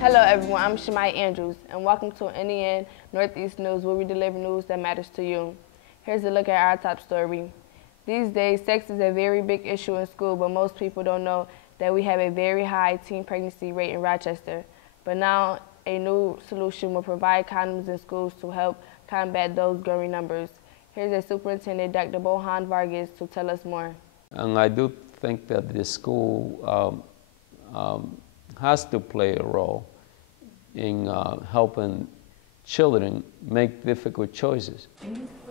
Hello everyone, I'm Shemai Andrews, and welcome to NEN Northeast News, where we deliver news that matters to you. Here's a look at our top story. These days, sex is a very big issue in school, but most people don't know that we have a very high teen pregnancy rate in Rochester. But now, a new solution will provide condoms in schools to help combat those growing numbers. Here's a Superintendent, Dr. Bohan Vargas, to tell us more. And I do think that the school has to play a role in helping children make difficult choices.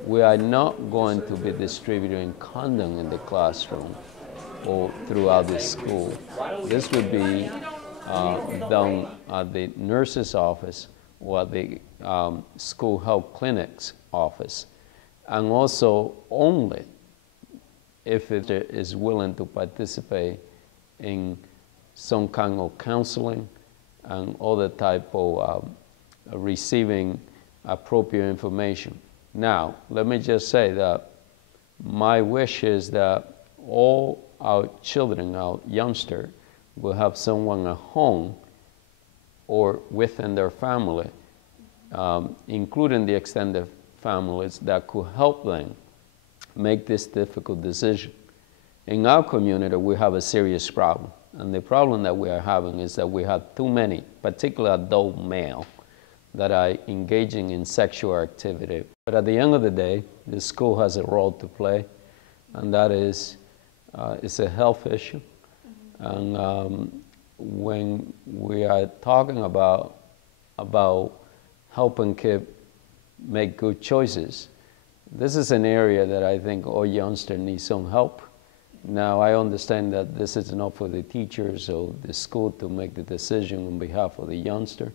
We are not going to be distributing condom in the classroom or throughout the school. This would be done at the nurse's office or at the school health clinic's office, and also only if it is willing to participate in some kind of counseling and other type of receiving appropriate information. Now, let me just say that my wish is that all our children, our youngsters, will have someone at home or within their family, including the extended families, that could help them make this difficult decision. In our community, we have a serious problem. And the problem that we are having is that we have too many, particularly adult male, that are engaging in sexual activity. But at the end of the day, the school has a role to play, and that is, it's a health issue. And when we are talking about helping kids make good choices, this is an area that I think all youngsters need some help. Now, I understand that this is not for the teachers or the school to make the decision on behalf of the youngster.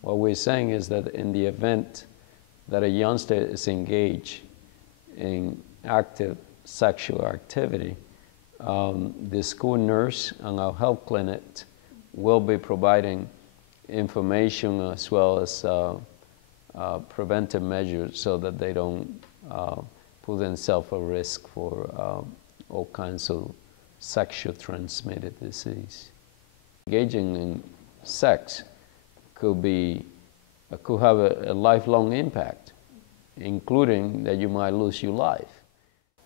What we're saying is that in the event that a youngster is engaged in active sexual activity, the school nurse and our health clinic will be providing information as well as preventive measures so that they don't put themselves at risk for all kinds of sexually transmitted disease. Engaging in sex could have a lifelong impact, including that you might lose your life.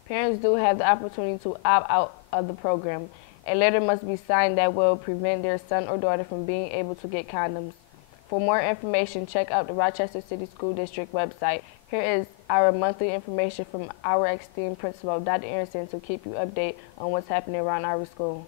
Parents do have the opportunity to opt out of the program. A letter must be signed that will prevent their son or daughter from being able to get condoms. For more information, check out the Rochester City School District website. Here is our monthly information from our esteemed principal, Dr. Aronson, to keep you updated on what's happening around our school.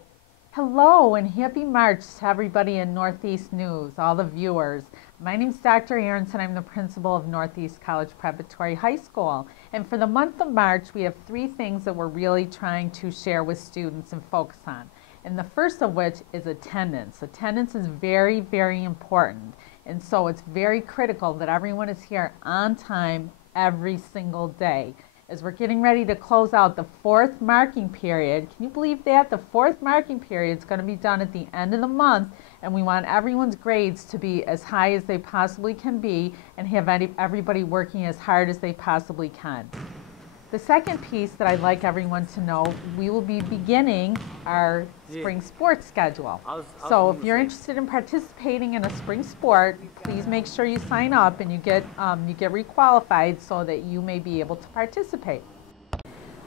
Hello and happy March to everybody in Northeast News, all the viewers. My name is Dr. Aronson. I'm the principal of Northeast College Preparatory High School. And for the month of March, we have 3 things that we're really trying to share with students and focus on. And the first of which is attendance. Attendance is very, very important. And so it's very critical that everyone is here on time every single day. As we're getting ready to close out the 4th marking period, can you believe that? The 4th marking period is going to be done at the end of the month, and we want everyone's grades to be as high as they possibly can be and have everybody working as hard as they possibly can. The second piece that I'd like everyone to know, we will be beginning our spring sports schedule. So if you're interested in participating in a spring sport, please make sure you sign up and you get requalified so that you may be able to participate.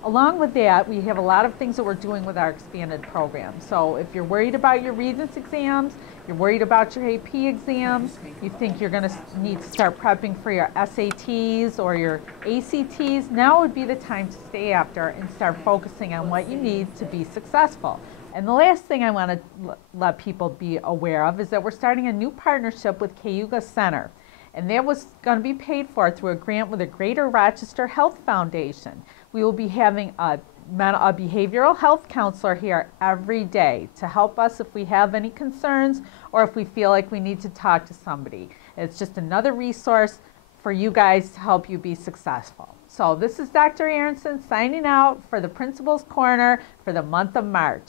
Along with that, we have a lot of things that we're doing with our expanded program. So if you're worried about your Regents exams, you're worried about your AP exams, you think you're going to need to start prepping for your SATs or your ACTs, now would be the time to stay after and start focusing on what you need to be successful. And the last thing I want to let people be aware of is that we're starting a new partnership with Cayuga Center. And that was going to be paid for through a grant with the Greater Rochester Health Foundation. We will be having a behavioral health counselor here every day to help us if we have any concerns or if we feel like we need to talk to somebody. It's just another resource for you guys to help you be successful. So this is Dr. Aronson signing out for the Principal's Corner for the month of March.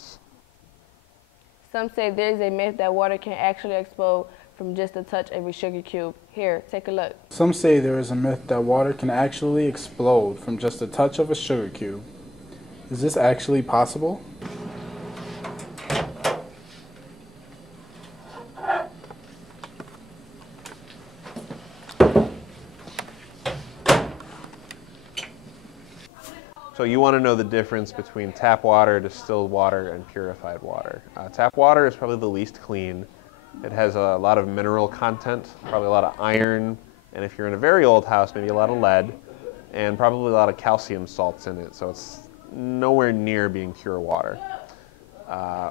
Some say there's a myth that water can actually explode from just a touch of a sugar cube. Here, take a look. Some say there is a myth that water can actually explode from just a touch of a sugar cube. Is this actually possible? So you want to know the difference between tap water, distilled water, and purified water. Tap water is probably the least clean. It has a lot of mineral content, probably a lot of iron, and if you're in a very old house, maybe a lot of lead, and probably a lot of calcium salts in it, so it's nowhere near being pure water.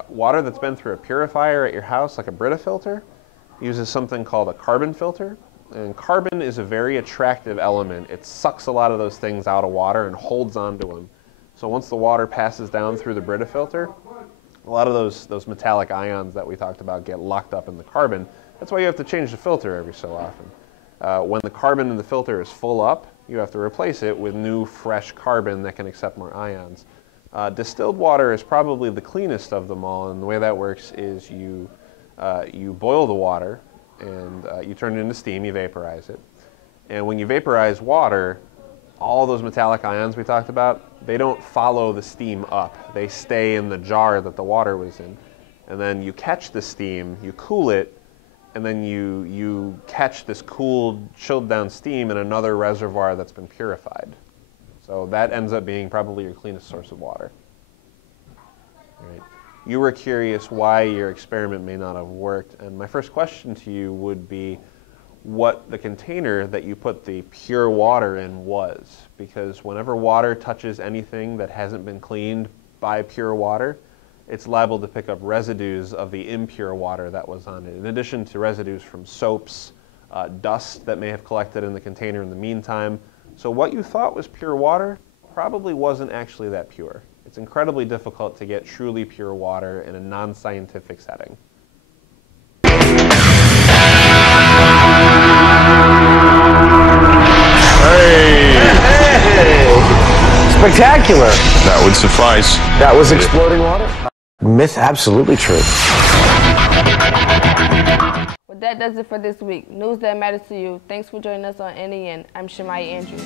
Water that's been through a purifier at your house, like a Brita filter, uses something called a carbon filter. And carbon is a very attractive element. It sucks a lot of those things out of water and holds onto them. So once the water passes down through the Brita filter, a lot of those metallic ions that we talked about get locked up in the carbon. That's why you have to change the filter every so often. When the carbon in the filter is full up, you have to replace it with new, fresh carbon that can accept more ions. Distilled water is probably the cleanest of them all, and the way that works is you boil the water, and you turn it into steam, you vaporize it. And when you vaporize water, all those metallic ions we talked about, they don't follow the steam up. They stay in the jar that the water was in. And then you catch the steam, you cool it, and then you catch this cooled, chilled down steam in another reservoir that's been purified. So that ends up being probably your cleanest source of water. Right. You were curious why your experiment may not have worked, and my first question to you would be what the container that you put the pure water in was. Because whenever water touches anything that hasn't been cleaned by pure water, it's liable to pick up residues of the impure water that was on it, in addition to residues from soaps, dust that may have collected in the container in the meantime. So what you thought was pure water probably wasn't actually that pure. It's incredibly difficult to get truly pure water in a non-scientific setting. Spectacular. That would suffice. That was exploding water? Myth absolutely true. Well, that does it for this week. News that matters to you. Thanks for joining us on NEN. I'm Shemai Andrews.